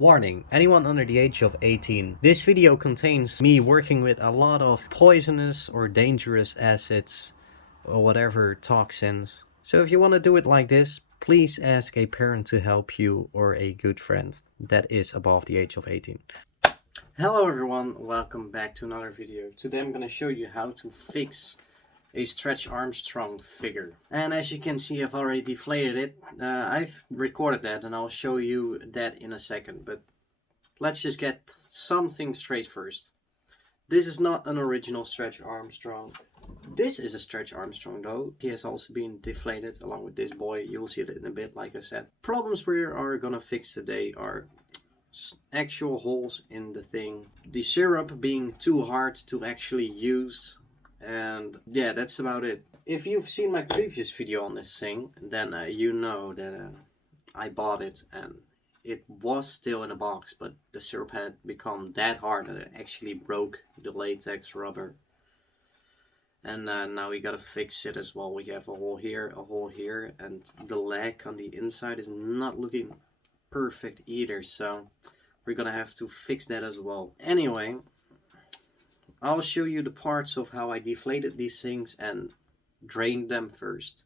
Warning, anyone under the age of 18. This video contains me working with a lot of poisonous or dangerous acids or whatever toxins. So if you want to do it like this, please ask a parent to help you or a good friend that is above the age of 18. Hello everyone, welcome back to another video. Today I'm going to show you how to fix a stretch Armstrong figure. And as you can see, I've already deflated it. I've recorded that and I'll show you that in a second, but let's just get something straight first. This is not an original stretch Armstrong. This is a stretch Armstrong though. He has also been deflated along with this boy. You'll see it in a bit, like I said. Problems we are gonna fix today are actual holes in the thing, the syrup being too hard to actually use, and yeah, that's about it. If you've seen my previous video on this thing, then you know that I bought it and it was still in a box, but the syrup had become that hard that it actually broke the latex rubber. And now we gotta fix it as well. We have a hole here, and the leg on the inside is not looking perfect either, so we're gonna have to fix that as well. Anyway, I'll show you the parts of how I deflated these things and drained them first.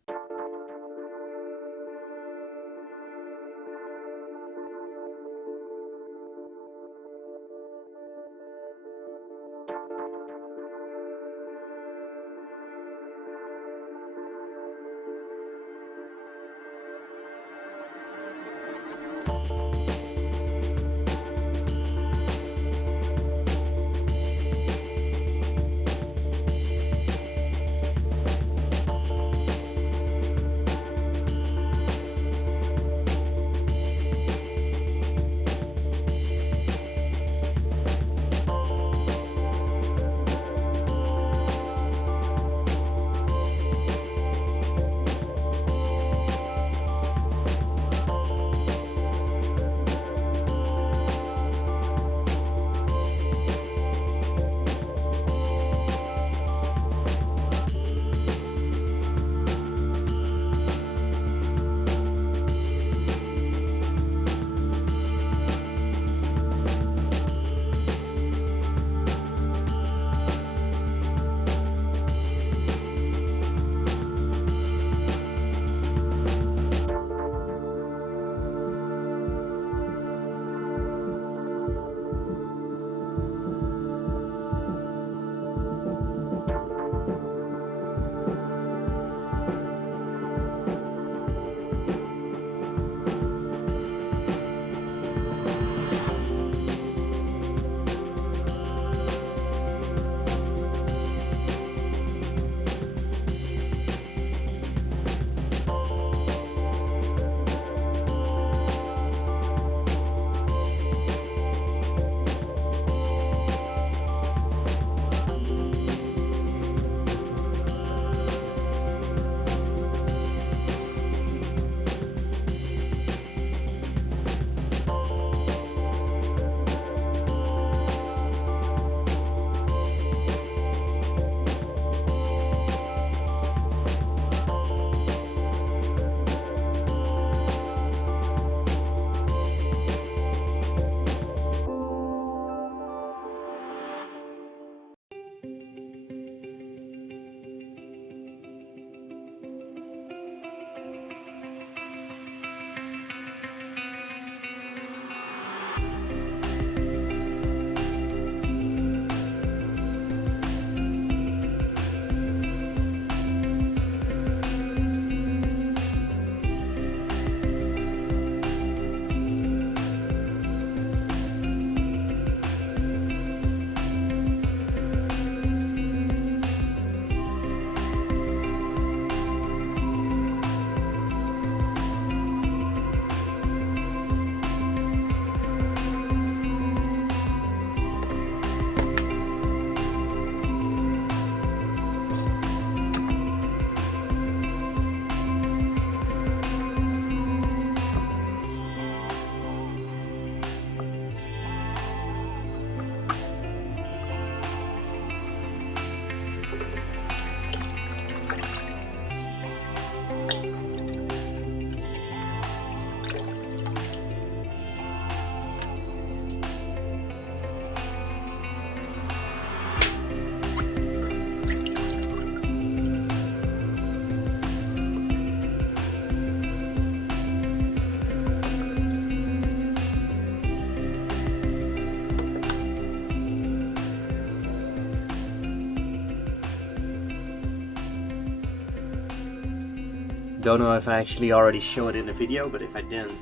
Don't know if I actually already showed it in the video, but if I didn't,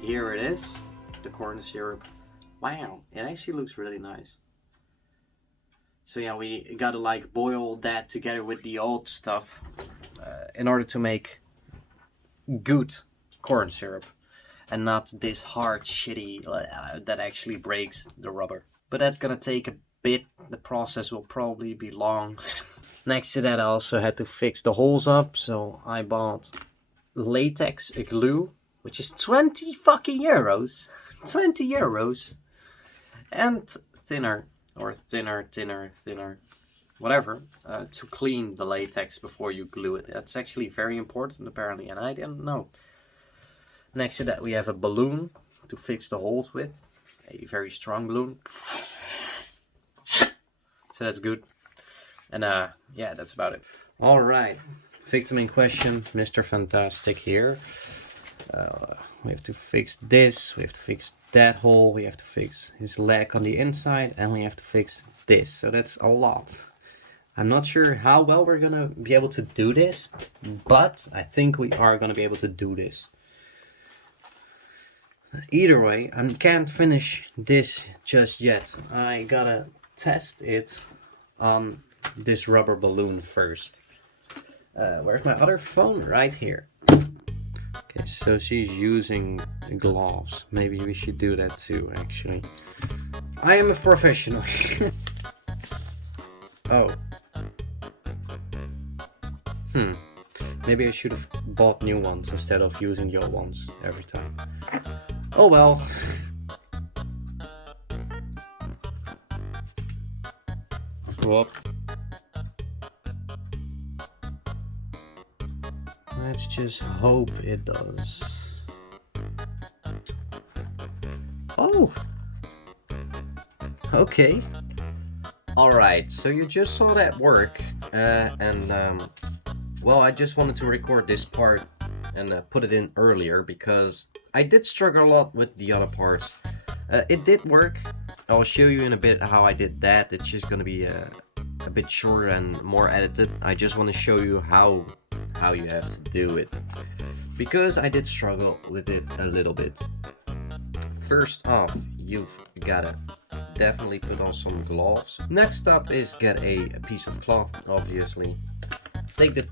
here it is. The corn syrup. Wow, it actually looks really nice. So yeah, we gotta like boil that together with the old stuff in order to make good corn syrup. And not this hard shitty that actually breaks the rubber. But that's gonna take a bit. The process will probably be long. Next to that, I also had to fix the holes up, so I bought latex glue, which is 20 fucking euros. 20 euros. And thinner, or thinner, whatever, to clean the latex before you glue it. That's actually very important apparently, and I didn't know. Next to that, we have a balloon to fix the holes with. A very strong balloon. So that's good. And yeah, that's about it. Alright, victim in question, Mr. Fantastic here. We have to fix this, we have to fix that hole, we have to fix his leg on the inside, and we have to fix this. So that's a lot. I'm not sure how well we're gonna be able to do this, but I think we are gonna be able to do this. Either way, I can't finish this just yet. I gotta test it on this rubber balloon first. Where's my other phone? Right here. Okay, so she's using gloves. Maybe we should do that too, actually. I am a professional. Oh. Maybe I should have bought new ones instead of using the old ones every time. Oh well. Whoop. Let's just hope it does. Oh! Okay. Alright, so you just saw that work, well, I just wanted to record this part and put it in earlier because I did struggle a lot with the other parts. It did work. I'll show you in a bit how I did that. It's just gonna be a bit shorter and more edited. I just want to show you how you have to do it, because I did struggle with it a little bit. First off, you've gotta definitely put on some gloves. Next up is get a piece of cloth, obviously. Take the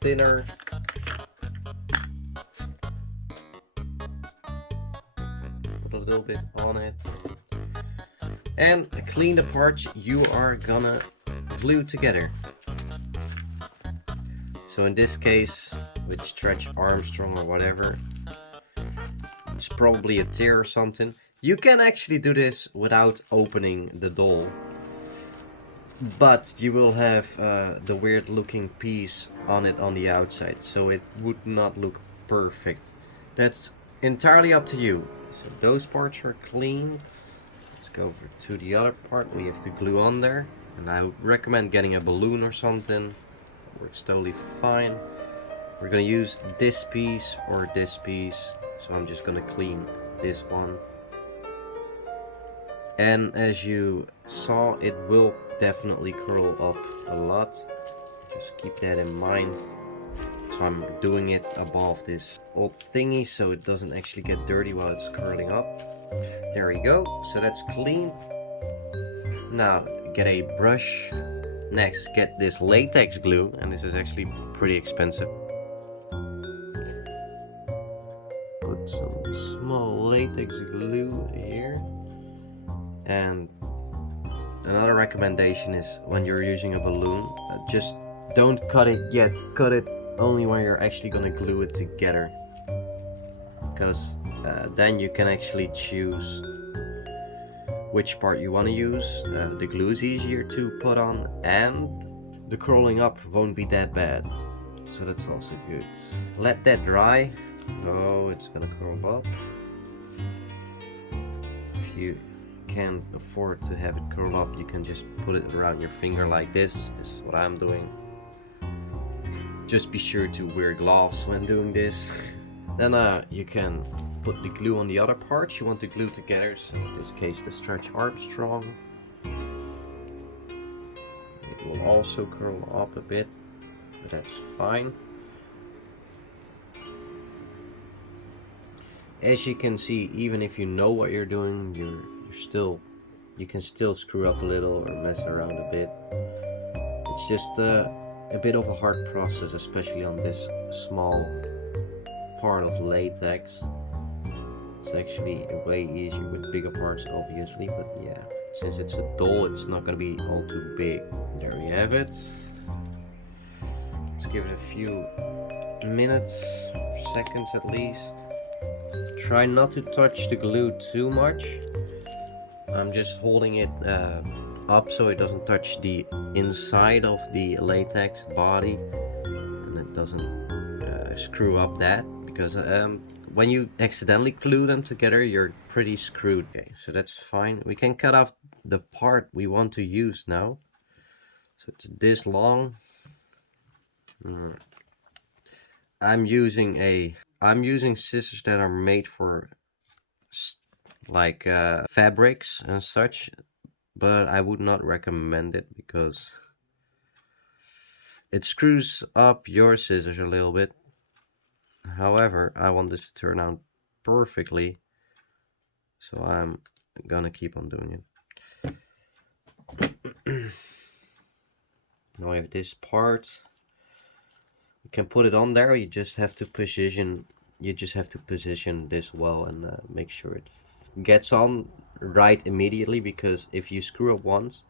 thinner, put a little bit on it, and clean the parts you are gonna glue together. So in this case, with stretch Armstrong or whatever, it's probably a tear or something. You can actually do this without opening the doll, but you will have the weird looking piece on it on the outside, so it would not look perfect. That's entirely up to you. So those parts are cleaned. Let's go over to the other part we have to glue on there, and I would recommend getting a balloon or something. Works totally fine. We're gonna use this piece or this piece, so I'm just gonna clean this one. And as you saw, it will definitely curl up a lot. Just keep that in mind. So I'm doing it above this old thingy so it doesn't actually get dirty while it's curling up. There we go. So that's clean. Now get a brush. Next, get this latex glue, and this is actually pretty expensive. Put some small latex glue here. And another recommendation is when you're using a balloon, just don't cut it yet. Cut it only when you're actually gonna glue it together. Because then you can actually choose which part you want to use. The glue is easier to put on, and the curling up won't be that bad, so that's also good. Let that dry. Oh, it's gonna curl up. If you can't afford to have it curl up, you can just put it around your finger like this. This is what I'm doing. Just be sure to wear gloves when doing this. Then you can put the glue on the other parts you want to glue together. So in this case, the stretch Armstrong. It will also curl up a bit, but that's fine. as you can see, even if you know what you're doing, you can still screw up a little or mess around a bit. It's just a bit of a hard process, especially on this small part of latex. It's actually way easier with bigger parts, obviously, but yeah, since it's a doll, it's not gonna be all too big. There we have it. Let's give it a few minutes, seconds at least. Try not to touch the glue too much. I'm just holding it up so it doesn't touch the inside of the latex body and it doesn't screw up that, because when you accidentally glue them together, you're pretty screwed. Okay, so that's fine. We can cut off the part we want to use now. So it's this long. I'm using scissors that are made for like fabrics and such, but I would not recommend it because it screws up your scissors a little bit. However, I want this to turn out perfectly, so I'm gonna keep on doing it. Now we have this part. You can put it on there. You just have to position this well and make sure it gets on right immediately, because if you screw up once,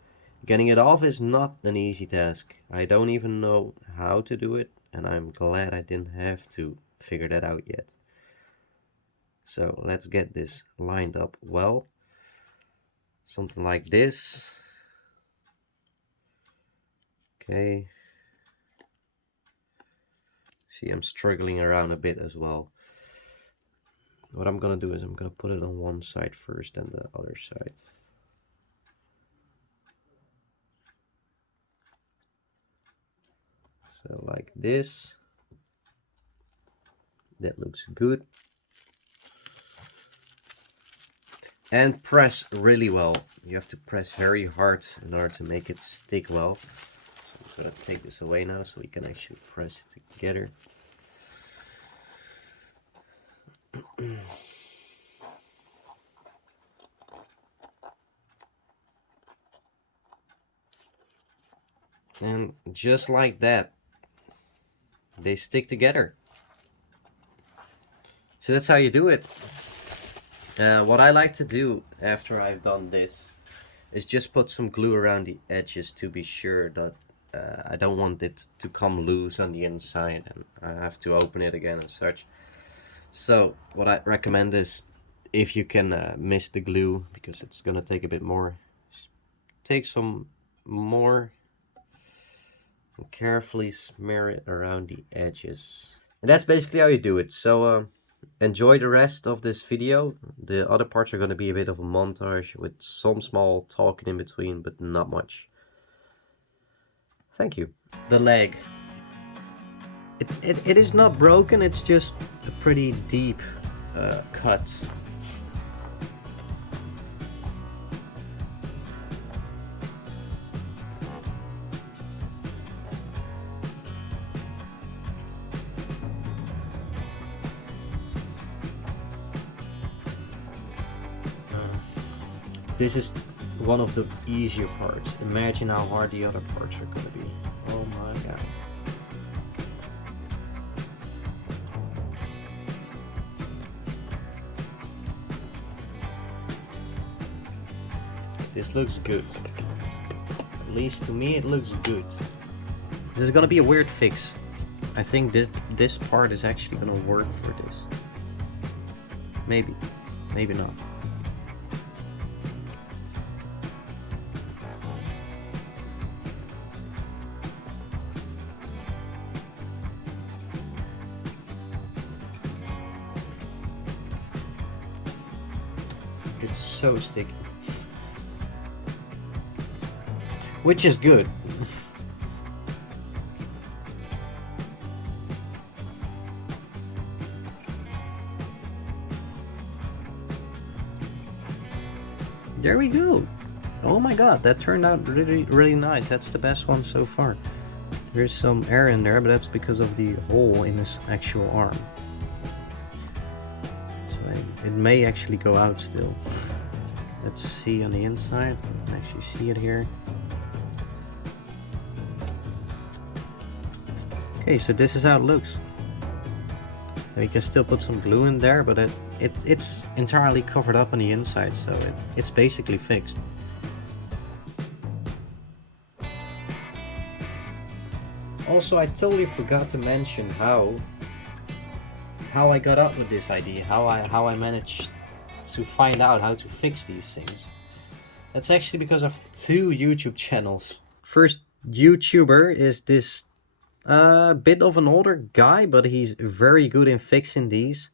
getting it off is not an easy task. I don't even know how to do it, and I'm glad I didn't have to figure that out yet. So let's get this lined up well. Something like this. Okay. See, I'm struggling around a bit as well. What I'm gonna do is I'm gonna put it on one side first and the other side. So like this. That looks good. And press really well. You have to press very hard in order to make it stick well. So I'm gonna take this away now so we can actually press it together. And just like that, they stick together. So that's how you do it. What I like to do after I've done this is just put some glue around the edges to be sure that I don't want it to come loose on the inside and I have to open it again and such. So what I recommend is, if you can miss the glue, because it's gonna take a bit more, take some more and carefully smear it around the edges. And that's basically how you do it. So enjoy the rest of this video. The other parts are going to be a bit of a montage with some small talking in between, but not much. Thank you. The leg. It is not broken, it's just a pretty deep cut. This is one of the easier parts. Imagine how hard the other parts are going to be. Oh my god. This looks good. At least to me it looks good. This is going to be a weird fix. I think this part is actually going to work for this. Maybe. Maybe not. It's so sticky. Which is good. There we go. Oh my god, that turned out really nice. That's the best one so far. There's some air in there, but that's because of the hole in this actual arm. So I It may actually go out still. Let's see on the inside. You can actually see it here. Okay, so this is how it looks. You can still put some glue in there, but it's entirely covered up on the inside, so it's basically fixed. Also, I totally forgot to mention how I got up with this idea, how I managed to find out how to fix these things. That's actually because of two YouTube channels. First YouTuber is this bit of an older guy, but he's very good in fixing these.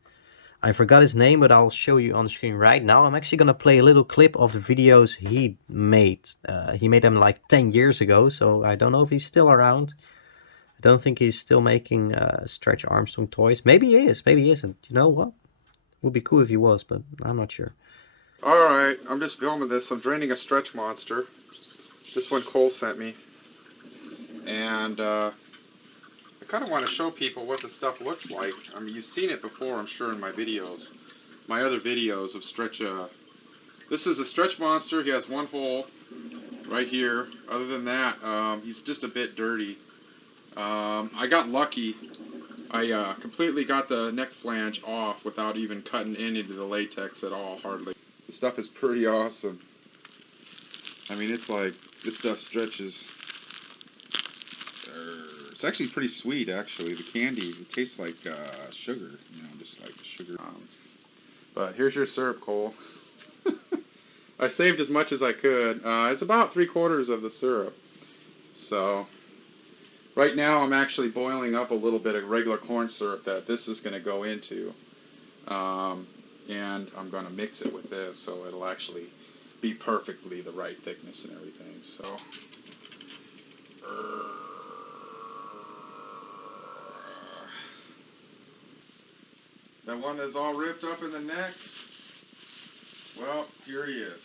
I forgot his name, but I'll show you on screen right now. I'm actually gonna play a little clip of the videos he made. He made them like 10 years ago, so I don't know if he's still around. I don't think he's still making Stretch Armstrong toys. Maybe he is, maybe he isn't. You know what? Would be cool if he was, but I'm not sure. Alright, I'm just filming this. I'm draining a stretch monster. This one Cole sent me. And I kind of want to show people what the stuff looks like. I mean, you've seen it before, I'm sure, in my videos. My other videos of stretch. This is a stretch monster. He has one hole right here. Other than that, he's just a bit dirty. I got lucky. I completely got the neck flange off without even cutting into the latex at all, hardly. The stuff is pretty awesome. I mean, it's like, this stuff stretches. It's actually pretty sweet, actually. The candy, it tastes like sugar, you know, just like sugar. But here's your syrup, Cole. I saved as much as I could. It's about 3/4 of the syrup. So, right now I'm actually boiling up a little bit of regular corn syrup that this is going to go into. And I'm going to mix it with this so it'll actually be perfectly the right thickness and everything. So, that one that's all ripped up in the neck, well, here he is.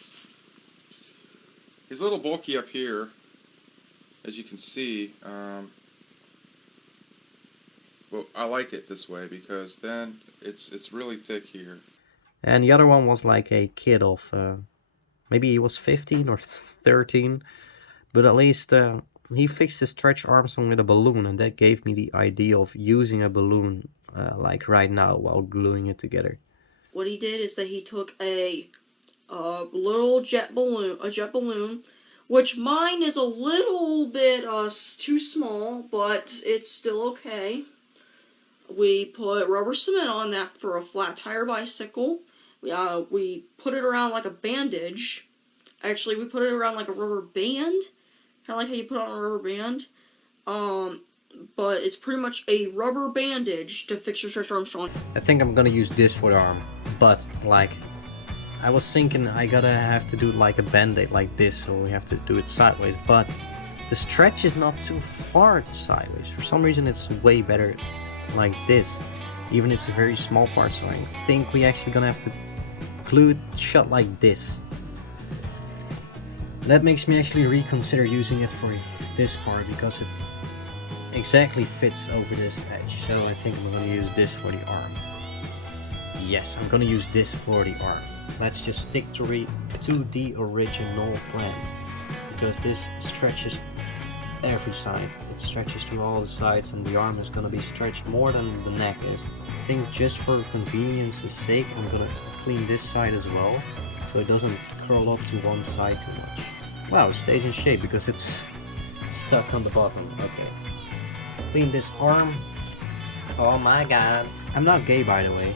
He's a little bulky up here, as you can see. Well, I like it this way because then it's really thick here. And the other one was like a kid of, maybe he was 15 or 13, but at least he fixed his Stretch Armstrong with a balloon, and that gave me the idea of using a balloon like right now while gluing it together. What he did is that he took a little jet balloon, which mine is a little bit too small, but it's still okay. We put rubber cement on that for a flat tire bicycle. We put it around like a bandage. Actually, we put it around like a rubber band. Kind of like how you put on a rubber band. But it's pretty much a rubber bandage to fix your Stretch Armstrong. I think I'm gonna use this for the arm, but like, I was thinking I gotta have to do like a band-aid like this, so we have to do it sideways, but the stretch is not too far sideways. For some reason it's way better like this, even it's a very small part, so I think we actually gonna have to glue it shut like this. That makes me actually reconsider using it for this part because it exactly fits over this edge. So I think I'm gonna use this for the arm. Yes, I'm gonna use this for the arm. Let's just stick to the original plan, because this stretches every side. It stretches to all the sides, and the arm is gonna be stretched more than the neck is. I think just for convenience's sake, I'm gonna clean this side as well, so it doesn't curl up to one side too much. Wow, it stays in shape because it's stuck on the bottom. Okay. Clean this arm. Oh my god. I'm not gay, by the way.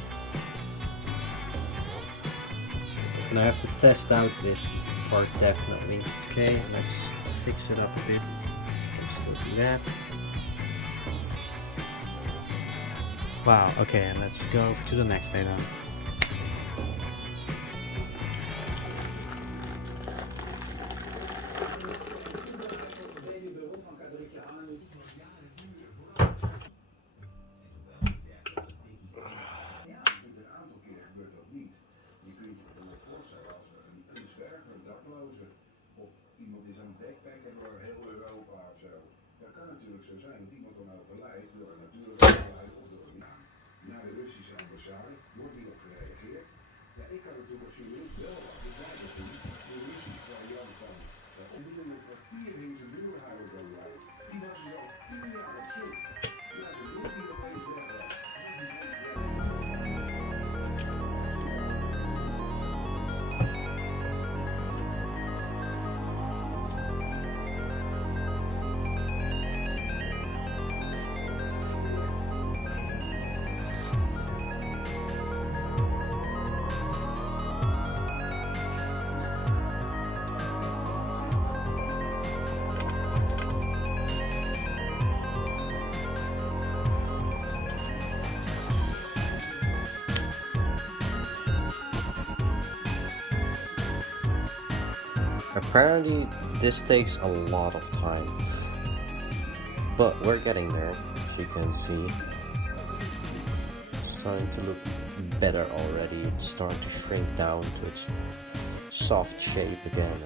And I have to test out this part definitely. Okay, let's fix it up a bit. Let's still do that. Wow, okay, and let's go to the next item. Of iemand is aan het backpacken door heel Europa of zo. Dat kan natuurlijk zo zijn dat iemand dan overlijdt door een natuurlijke overlijden of door een. Na de Russische ambassade wordt hierop gereageerd. ik kan natuurlijk als journalist wel de zaken zien. De ruzie waar die aan kwam. En binnen een kwartier hing zijn buurhouder dan uit. Die was er al 10 jaar op zoek. Ja, zijn broer die opeens weg was. Apparently this takes a lot of time, but we're getting there, as you can see. It's starting to look better already. It's starting to shrink down to its soft shape again.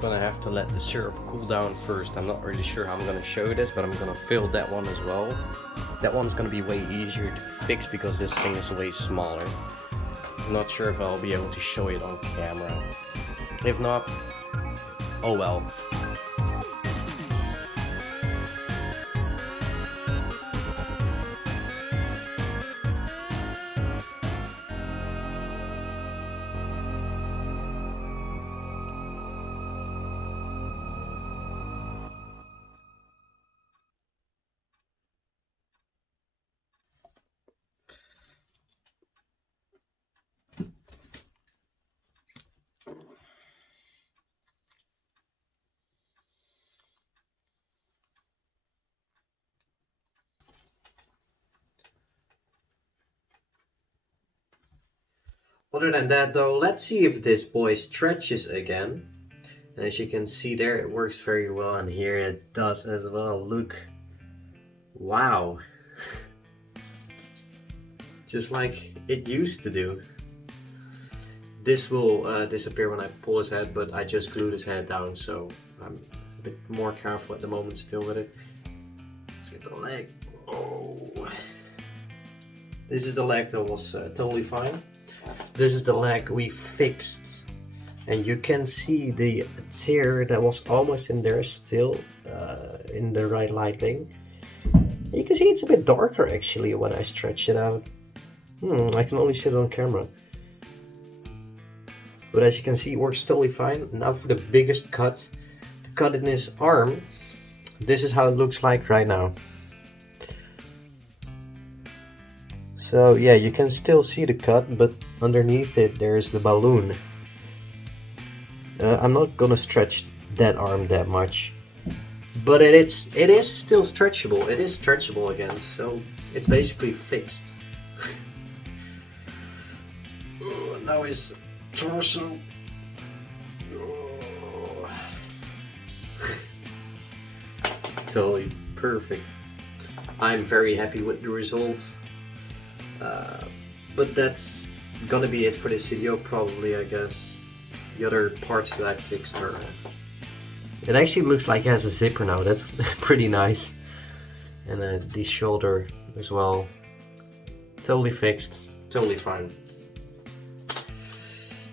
Gonna have to let the syrup cool down first. I'm not really sure how I'm gonna show this, but I'm gonna fill that one as well. That one's gonna be way easier to fix because this thing is way smaller. I'm not sure if I'll be able to show it on camera. If not, oh well. Other than that though, let's see if this boy stretches again. And as you can see there, it works very well, and here it does as well. Look, wow. Just like it used to do. This will disappear when I pull his head, but I just glued his head down, so I'm a bit more careful at the moment still with it. Let's get the leg. Oh. This is the leg that was totally fine. This is the leg we fixed, and you can see the tear that was almost in there still in the right lighting. You can see it's a bit darker actually when I stretch it out. I can only see it on camera. But as you can see, it works totally fine. Now for the biggest cut, the cut in his arm. This is how it looks like right now. So yeah, you can still see the cut, but underneath it there's the balloon. I'm not gonna stretch that arm that much, but it is still stretchable. It is stretchable again, so it's basically fixed. Now his torso. Totally perfect. I'm very happy with the result. But that's gonna be it for this video, probably, I guess. The other parts that I fixed are... It actually looks like it has a zipper now, that's pretty nice. And the shoulder as well. Totally fixed, totally fine.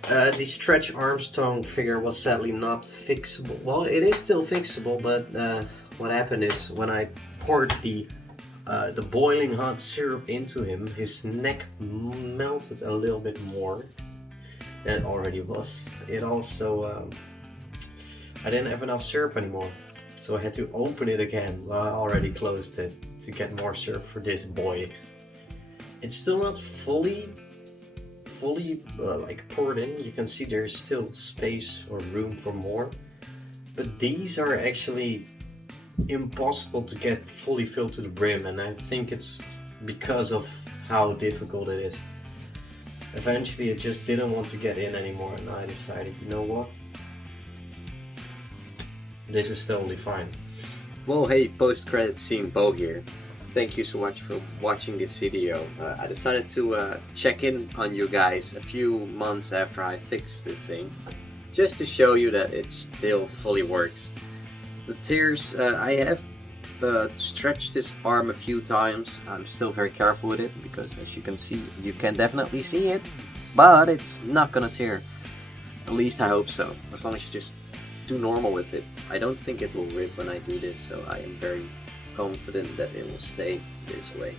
The stretch Armstrong figure was sadly not fixable. Well, it is still fixable, but what happened is when I poured the boiling hot syrup into him, his neck melted a little bit more than it already was. It also, I didn't have enough syrup anymore, so I had to open it again. Well, I already closed it to get more syrup for this boy. It's still not fully like poured in. You can see there's still space or room for more, but these are actually impossible to get fully filled to the brim, and I think it's because of how difficult it is. Eventually it just didn't want to get in anymore, and I decided, you know what, this is totally fine. Well, hey, post-credit scene Bo here. Thank you so much for watching this video. I decided to check in on you guys a few months after I fixed this thing, just to show you that it still fully works. The tears, I have stretched this arm a few times. I'm still very careful with it because, as you can see, you can definitely see it, but it's not gonna tear. At least I hope so, as long as you just do normal with it. I don't think it will rip when I do this, so I am very confident that it will stay this way.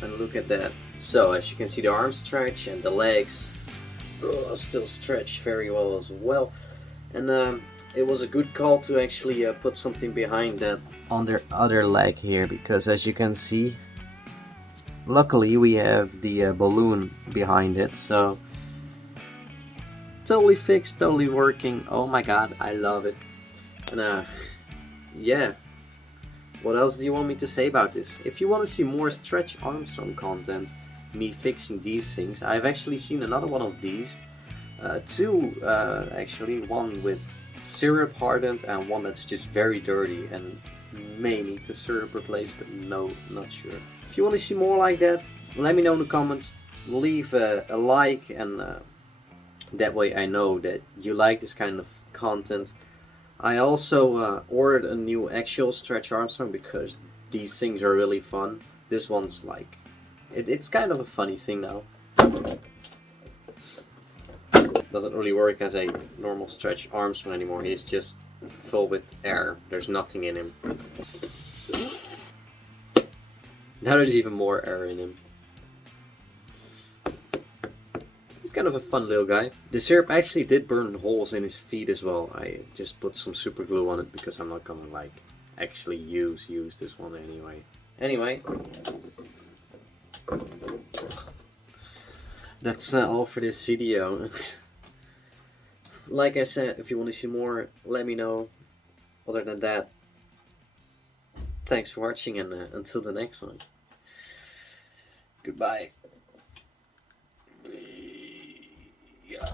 And look at that. So as you can see, the arms stretch and the legs still stretch very well as well. And it was a good call to actually put something behind that on their other leg here, because as you can see, luckily we have the balloon behind it, so totally fixed, totally working. Oh my god, I love it. And yeah, what else do you want me to say about this? If you want to see more Stretch Armstrong content, me fixing these things, I've actually seen another one of these. Two actually, one with syrup hardened and one that's just very dirty and may need the syrup replaced, but no, not sure. If you want to see more like that, let me know in the comments, leave a like, and that way I know that you like this kind of content. I also ordered a new actual Stretch Armstrong because these things are really fun. This one's like, it's kind of a funny thing now. Doesn't really work as a normal Stretch Armstrong anymore. He's just full with air. There's nothing in him. Now there's even more air in him. He's kind of a fun little guy. The syrup actually did burn holes in his feet as well. I just put some super glue on it because I'm not gonna like actually use this one anyway. Anyway, that's all for this video. Like I said, if you want to see more, let me know. Other than that, thanks for watching, and until the next one, goodbye. Yeah.